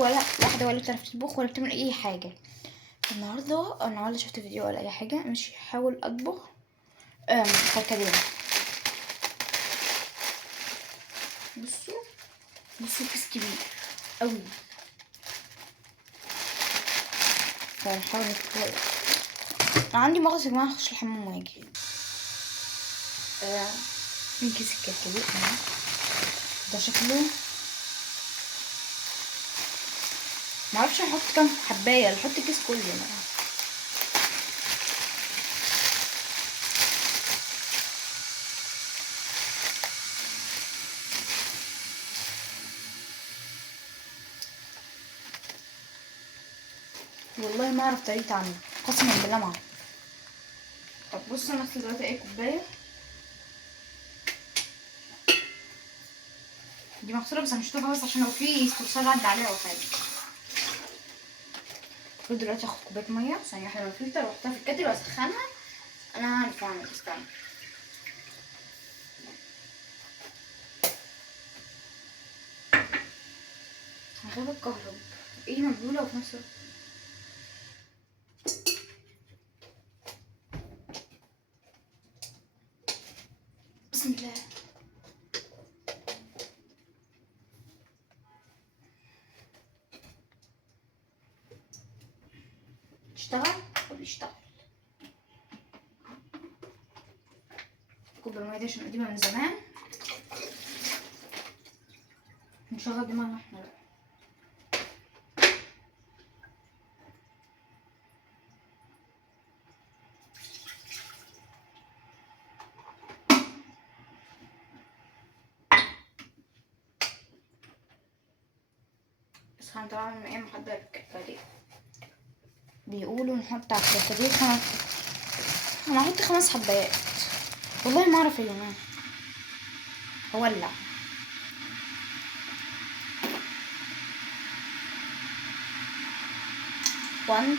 معاك ولا واحده ولا بتعرف تطبخ ولا بتعمل اي حاجه. النهارده انا ولا شفت فيديو ولا اي حاجه، مش هحاول اطبخ كركديه. بصوا كيس كبير قوي، فنحاول نطلع. انا عندي مغص يا جماعه، اخش الحمام واجي. من كيس الكركديه ده شكله معرفش احط كام حبايه، احط كيس كله يعني. والله ما اعرف طريقه عمله، قسما بالله ما اعرف. طب بصوا انا اغسل دلوقتي اي كوبايه دي مغسوله، بس هنشطفها بس عشان لو في استفسار عدى عليها او حاجه. المفروض دلوقتي اخد كوبايه ميه ثانيه واحده من الفلتر واحطها في الكاتل واسخنها. انا عارف اعمل، استنى. هخاف الكهرب، ايدي مبلوله وفي نفس الوقت. بسم الله. اشتغل وبيشتغل. كوب الميه دي عشان قديمه من زمان، نشغل دماغنا احنا بقى. بس طبعا من ايه محضر الكركديه، بيقولوا نحط على الكركديه انا هحط 5 حبايات. والله ما اعرف يا جماعه. هولع. وان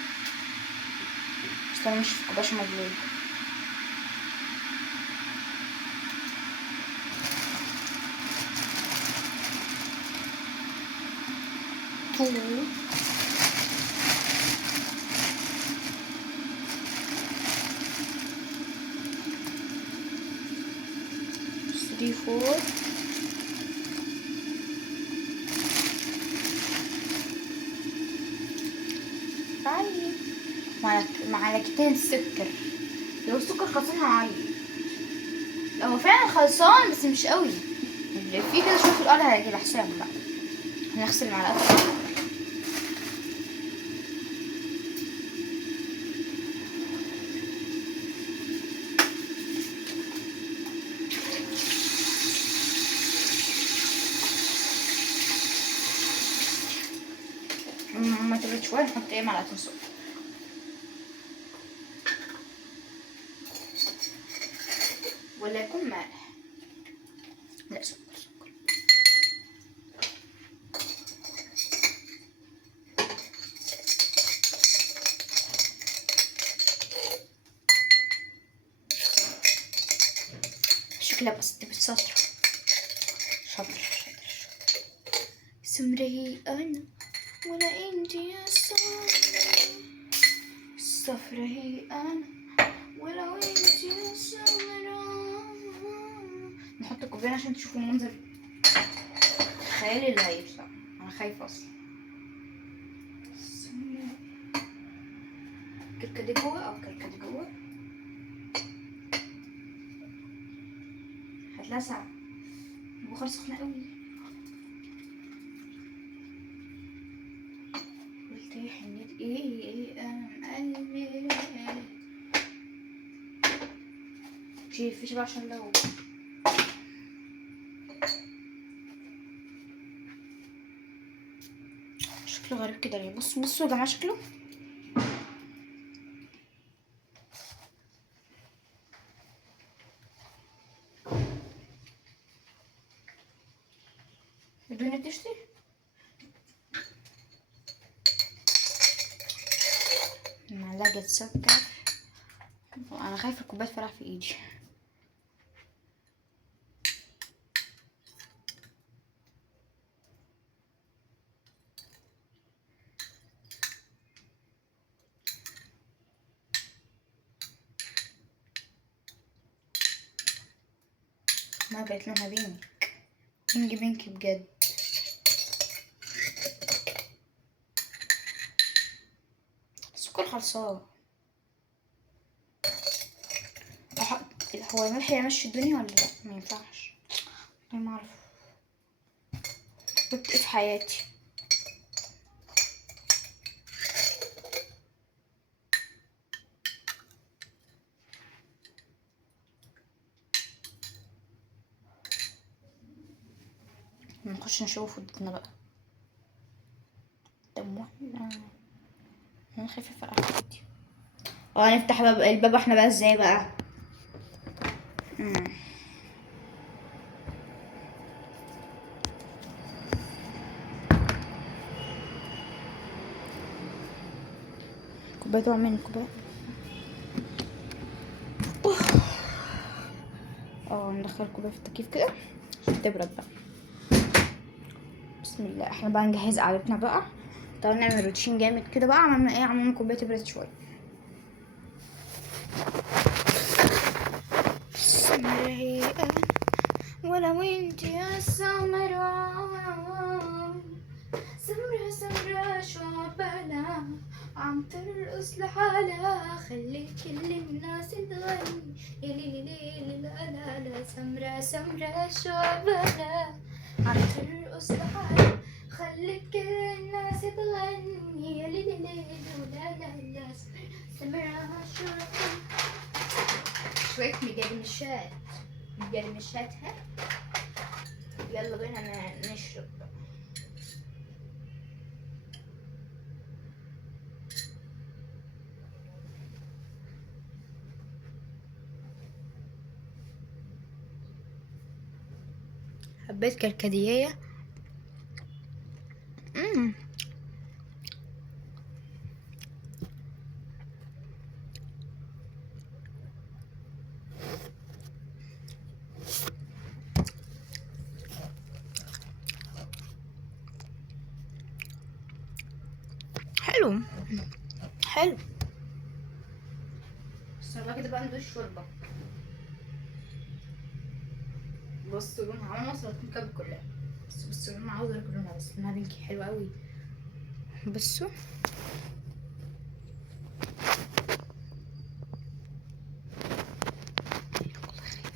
بس انا مش في كوبايه مبلول. تو 3 4 معلقتين سكر. لو السكر خلصان هعيط، لو فعلا خلصان بس مش قوي في كده شويه في الارض هيجي الحساب بقى. هنغسل معلقه. ما تبرد شويه نحط ايه معلقتين سكر ولا يكون مالح. لا سكر. شكلها بس بتسطر. شاطر سمري انا ولا انتي يا الصفرة هي انا ولا انتي يا سمرة. نحط كوبايه عشان تشوفوا المنظر الخيالي اللي هيطلع. انا خايفه اصلا. كركديه جوه او كركديه جوه هتلسع. البخار سخنه قوي. قلت يا حنيت ايه انا قلبي فيش بقى عشان لو شكله غريب كده ليه. بصوا يا جماعه شكله الدنيا بتشتي. معلقه سكر. انا خايفه الكوبايه تفرح في ايدي. بقت لونها بينك بينك بجد. السكر خلصان. هو الملح يمشي الدنيا ولا لا؟ ما ينفعش، والله ما اعرف. جبت ايه في حياتي؟ نخش نشوف ودتنا بقى. دموعنا. انا خايفه افرقع في نفتح الباب احنا بقى ازاي بقى؟ كوبايه تقع مني كوبايه. ندخل الكوبايه في التكييف كده عشان تبرد بقى. بسم الله. احنا بقى نجهز قعدتنا بقى. تعالوا نعمل روتين جامد كده بقى. عملنا كوبايه تبرد شويه. سمرة ولو انت يا سمرة، سمرة شعبنا عم ترقص لحالها، خلي كل الناس تغني يا ليلي لا لا لا. سمرة شعبنا عم ترقص لحالها، خلي كل الناس تغني يا ليلي لا لا لا. سمرة شعبنا. شوية مجرمشات ها. يلا بينا نشرب. حبيت كركديه. حلو حلو. بس بقى كده بقى ندوش شوربه. بصوا لونها عامله سلطه كاب كلها. بصوا لونها، عاوزه اكل لونها، بس لونها بينكي حلو قوي. بصوا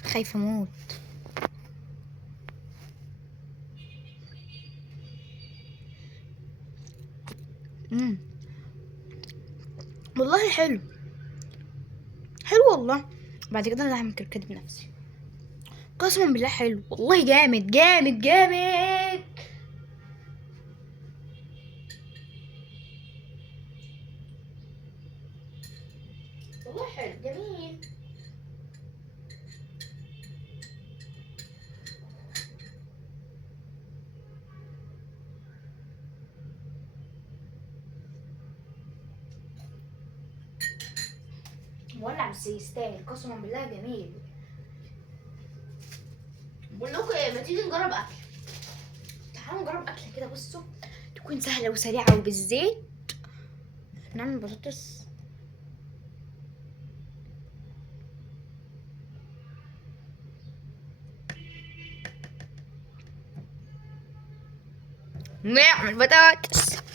خايفه اموت. والله حلو والله. بعد كده انا هعمل كركدي بنفسي قسما بالله. حلو والله، جامد جامد جامد. والله حلو جميل. مولع بس يستاهل قسما بالله. جميل. بقول لكم ايه، ما تيجي نجرب اكل. تعالوا نجرب اكله كده. بصوا تكون سهله وسريعه وبالزيت. نعمل بطاطس. نعمل بطاطس.